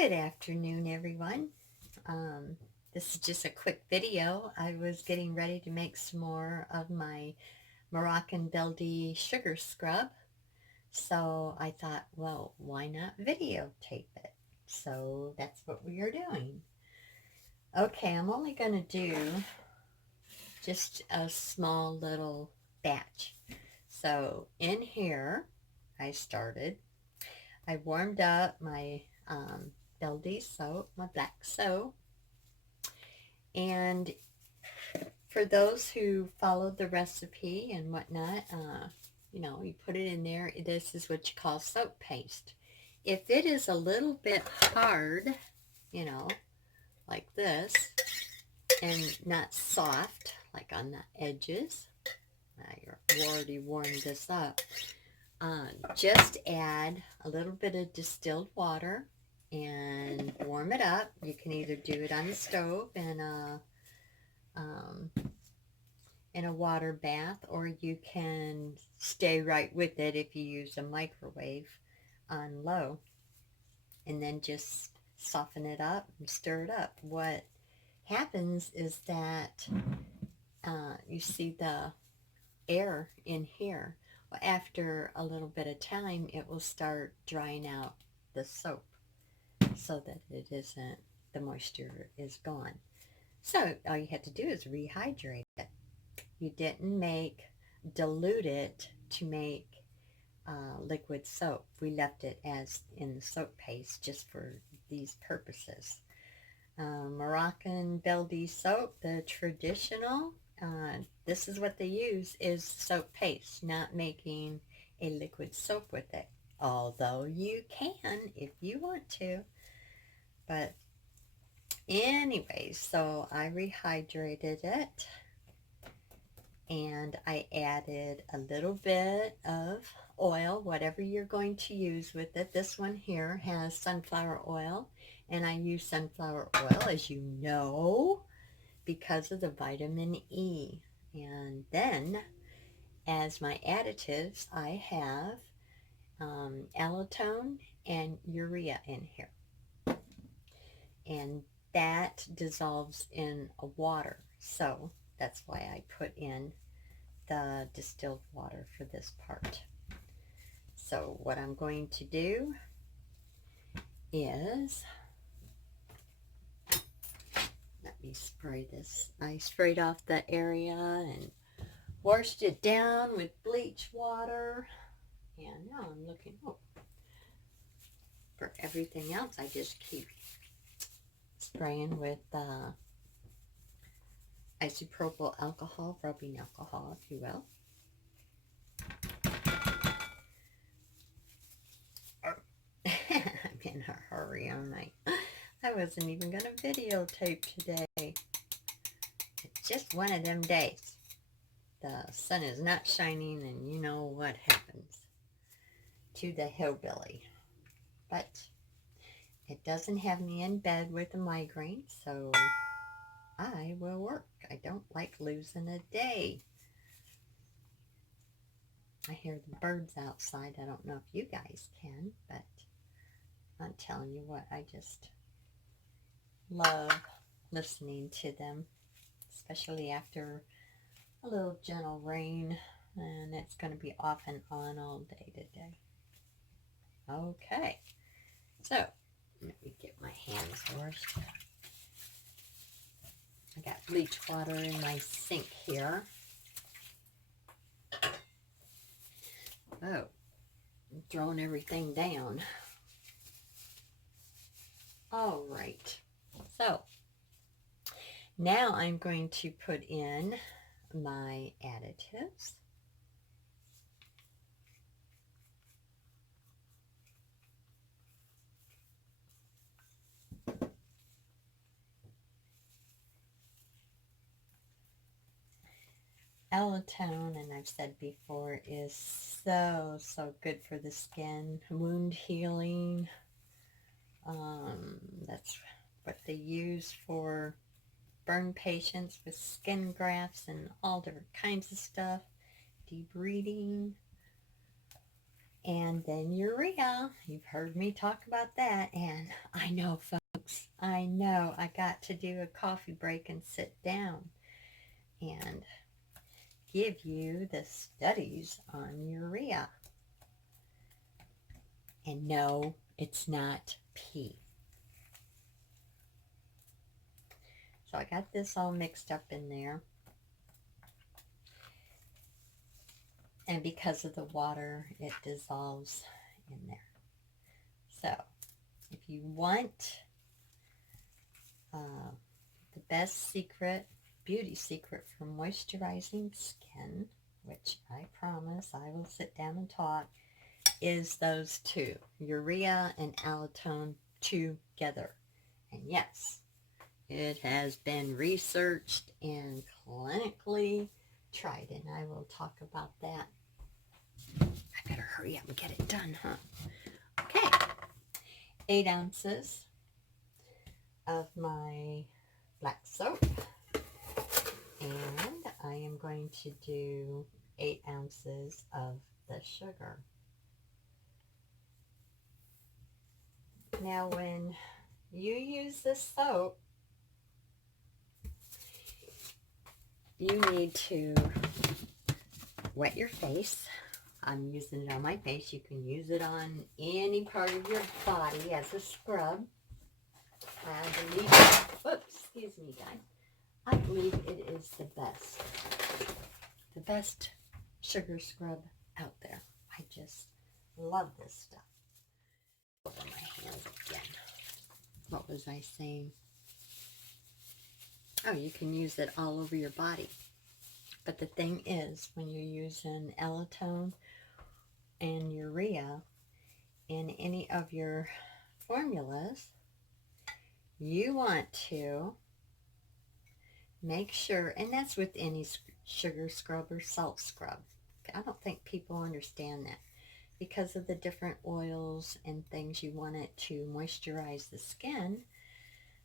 Good afternoon, everyone. This is just a quick video. I was getting ready to make some more of my Moroccan Beldi sugar scrub. So I thought, well, why not videotape it? So that's what we are doing. Okay, I'm only going to do just a small little batch. So in here, I warmed up my Beldi soap, my black soap. And for those who followed the recipe and whatnot, you put it in there. This is what you call soap paste. If it is a little bit hard, like this, and not soft, like on the edges, I already warmed this up. Just add a little bit of distilled water and warm it up. You can either do it on the stove in a water bath, or you can stay right with it if you use a microwave on low, and then just soften it up and stir it up. What happens is that you see the air in here. Well, after a little bit of time, it will start drying out the soap so that the moisture is gone. So all you have to do is rehydrate it. You didn't dilute it to make liquid soap. We left it as in the soap paste just for these purposes. Moroccan Beldi soap, the traditional, this is what they use, is soap paste, not making a liquid soap with it. Although you can if you want to. But anyways, so I rehydrated it. And I added a little bit of oil, whatever you're going to use with it. This one here has sunflower oil, and I use sunflower oil, as you know, because of the vitamin E. And then, as my additives, I have allicin and urea in here. And that dissolves in water. So that's why I put in the distilled water for this part. So what I'm going to do is, let me spray this. I sprayed off the area and washed it down with bleach water. And now I'm looking, for everything else, I just keep spraying with isopropyl alcohol, rubbing alcohol, if you will. I'm in a hurry, aren't I? I wasn't even going to videotape today. It's just one of them days. The sun is not shining, and you know what happens to the hillbilly. But it doesn't have me in bed with a migraine, so I will work. I don't like losing a day. I hear the birds outside. I don't know if you guys can, but I'm telling you what, I just love listening to them, especially after a little gentle rain, and it's going to be off and on all day today. Okay, so let me get my hands washed. I got bleach water in my sink here. Oh, I'm throwing everything down. All right, so now I'm going to put in my additives. Allicin, and I've said before, is so good for the skin, wound healing. That's what they use for burn patients with skin grafts and all different kinds of stuff, debriding. And then urea. You've heard me talk about that. And I know, folks, I know I got to do a coffee break and sit down and give you the studies on urea. And no, it's not pee. So I got this all mixed up in there. And because of the water, it dissolves in there. So if you want the best secret, beauty secret for moisturizing skin, which I promise I will sit down and talk, is those two, urea and allicin together. And yes, it has been researched and clinically tried, and I will talk about that. I better hurry up and get it done, huh? Okay, 8 ounces of my black soap, and I am going to do 8 ounces of the sugar. Now, when you use this soap, you need to wet your face. I'm using it on my face. You can use it on any part of your body as a scrub. I believe, excuse me, guys. I believe it is the best sugar scrub out there. I just love this stuff. Over my hands again. What was I saying? Oh, you can use it all over your body. But the thing is, when you're using allicin and urea in any of your formulas, you want to make sure, and that's with any sugar scrub or salt scrub. I don't think people understand that. Because of the different oils and things, you want it to moisturize the skin,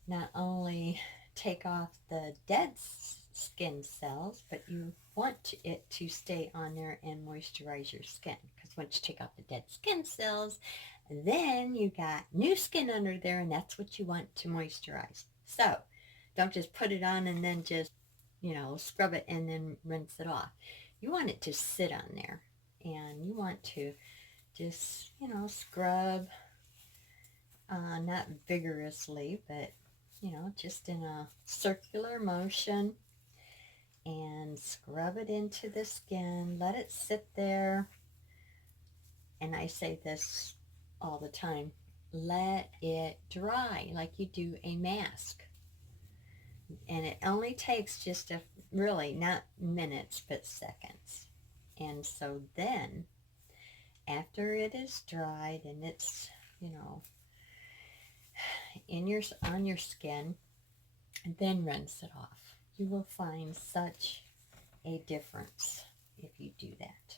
not only take off the dead skin cells, but you want it to stay on there and moisturize your skin. Because once you take off the dead skin cells, then you got new skin under there, and that's what you want to moisturize. So don't just put it on and then just, scrub it and then rinse it off. You want it to sit on there, and you want to just, scrub, not vigorously, but, just in a circular motion, and scrub it into the skin. Let it sit there. And I say this all the time. Let it dry like you do a mask. And it only takes just really not minutes, but seconds. And so then, after it is dried and it's, on your skin, then rinse it off. You will find such a difference if you do that.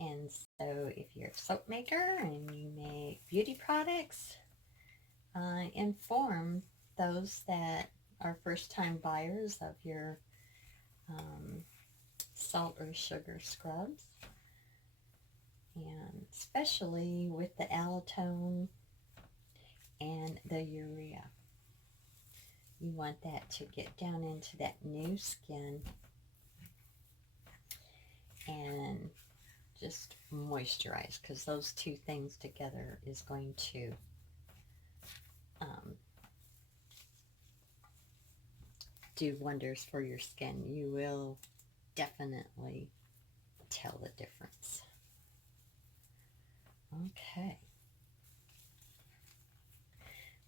And so if you're a soap maker and you make beauty products, inform those that are first-time buyers of your salt or sugar scrubs, and especially with the allicin and the urea. You want that to get down into that new skin and just moisturize, because those two things together is going to do wonders for your skin. You will definitely tell the difference. Okay.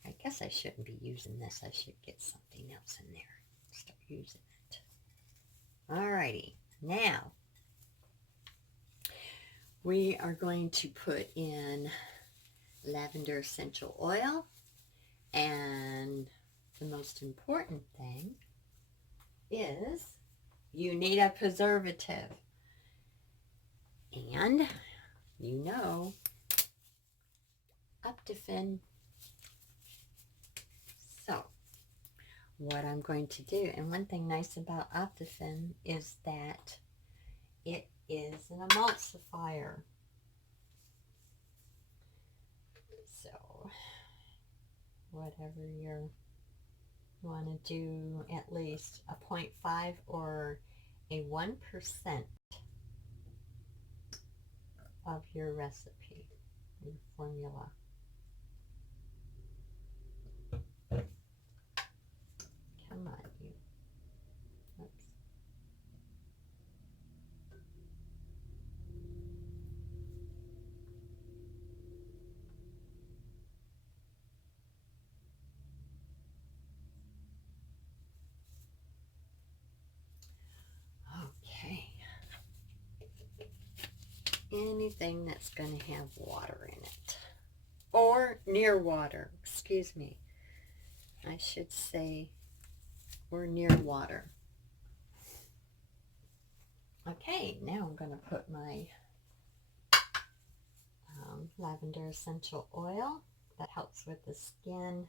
I guess I shouldn't be using this. I should get something else in there. Start using it. Alrighty. Now, we are going to put in Lavender Essential Oil. And the most important thing is you need a preservative. And, Uptifin. So, what I'm going to do, and one thing nice about Uptifin is that it is an emulsifier. So whatever you want to do, at least a 0.5 or a 1% of your recipe, your formula. Come on, you. Oops. Okay. Anything that's going to have water in it. Or near water. Excuse me. I should say, or near water. Okay, now I'm going to put my Lavender Essential Oil. That helps with the skin.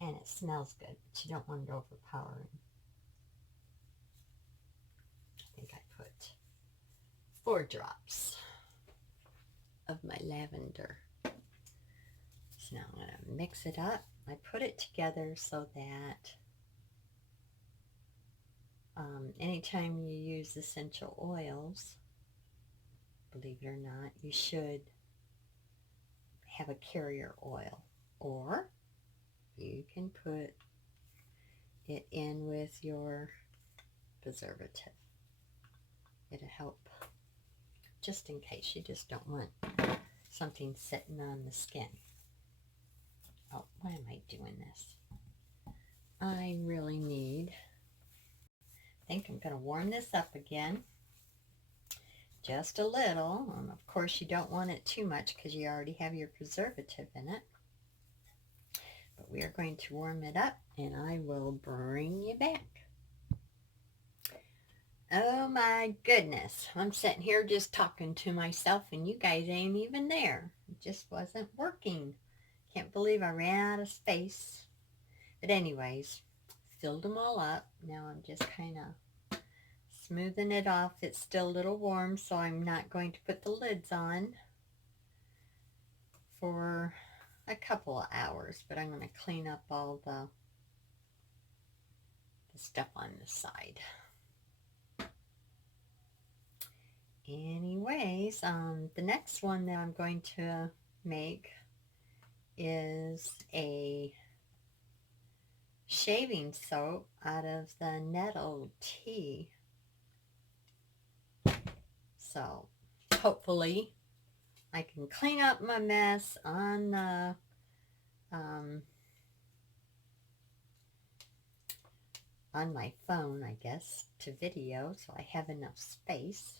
And it smells good, but you don't want it overpowering. I think I put 4 drops of my lavender. So now I'm going to mix it up. I put it together so that anytime you use essential oils, believe it or not, you should have a carrier oil, or you can put it in with your preservative. It'll help, just in case you just don't want something sitting on the skin. Oh, why am I doing this? I really need, I think I'm going to warm this up again. Just a little. And of course, you don't want it too much because you already have your preservative in it. But we are going to warm it up and I will bring you back. Oh my goodness. I'm sitting here just talking to myself and you guys ain't even there. It just wasn't working. Can't believe I ran out of space. But anyways, filled them all up. Now I'm just kind of smoothing it off. It's still a little warm, so I'm not going to put the lids on for a couple of hours, but I'm going to clean up all the stuff on the side. Anyways, the next one that I'm going to make is a shaving soap out of the nettle tea. So hopefully I can clean up my mess on the on my phone, I guess, to video, so I have enough space,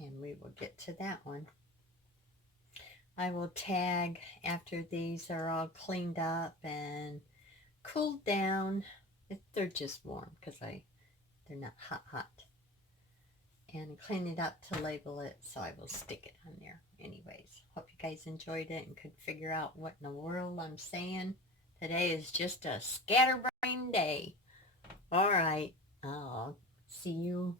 and we will get to that one. I will tag after these are all cleaned up and cooled down. They're just warm because they're not hot. And clean it up to label it, so I will stick it on there. Anyways, hope you guys enjoyed it and could figure out what in the world I'm saying. Today is just a scatterbrain day. All right, I'll see you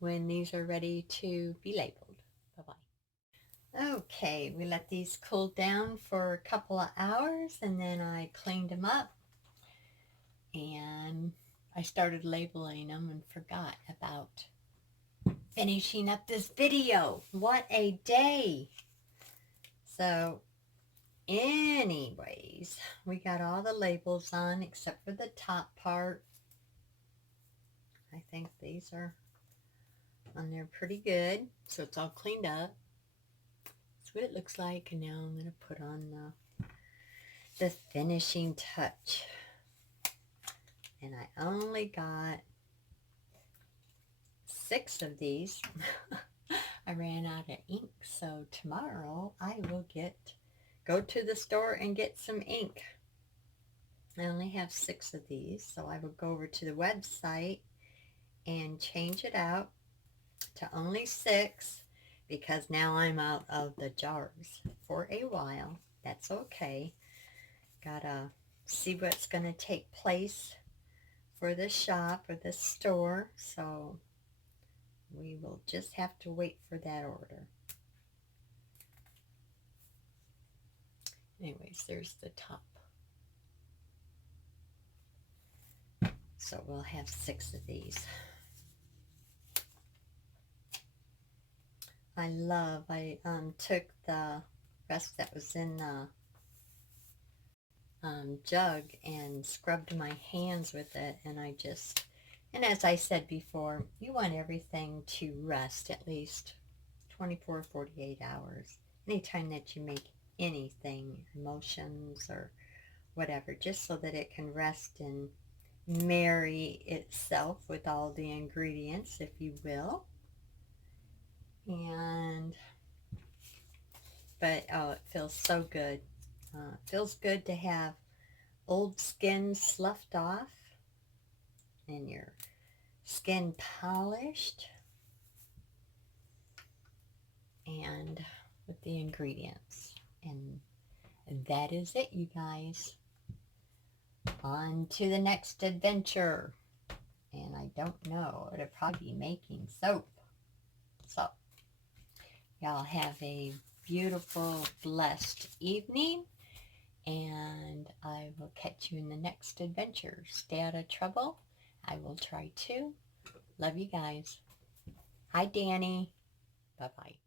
when these are ready to be labeled. Bye-bye. Okay, we let these cool down for a couple of hours, and then I cleaned them up. And I started labeling them and forgot about finishing up this video. What a day. So anyways, we got all the labels on except for the top part. I think these are on there pretty good. So it's all cleaned up. That's what it looks like. And now I'm going to put on the finishing touch. And I only got 6 of these. I ran out of ink, so tomorrow I will go to the store and get some ink. I only have 6 of these, so I will go over to the website and change it out to only 6 because now I'm out of the jars for a while. That's okay. Gotta see what's going to take place for the shop or the store, so we will just have to wait for that order. Anyways, there's the top. So we'll have 6 of these. I took the rest that was in the jug and scrubbed my hands with it, and and as I said before, you want everything to rest at least 24, 48 hours. Anytime that you make anything, emulsions or whatever, just so that it can rest and marry itself with all the ingredients, if you will. But oh, it feels so good. It feels good to have old skin sloughed off and your skin polished and with the ingredients. And that is it, you guys. On to the next adventure. And I don't know, it'll probably be making soap. So, y'all have a beautiful, blessed evening, and I will catch you in the next adventure. Stay out of trouble. I will try to. Love you guys. Hi, Danny. Bye-bye.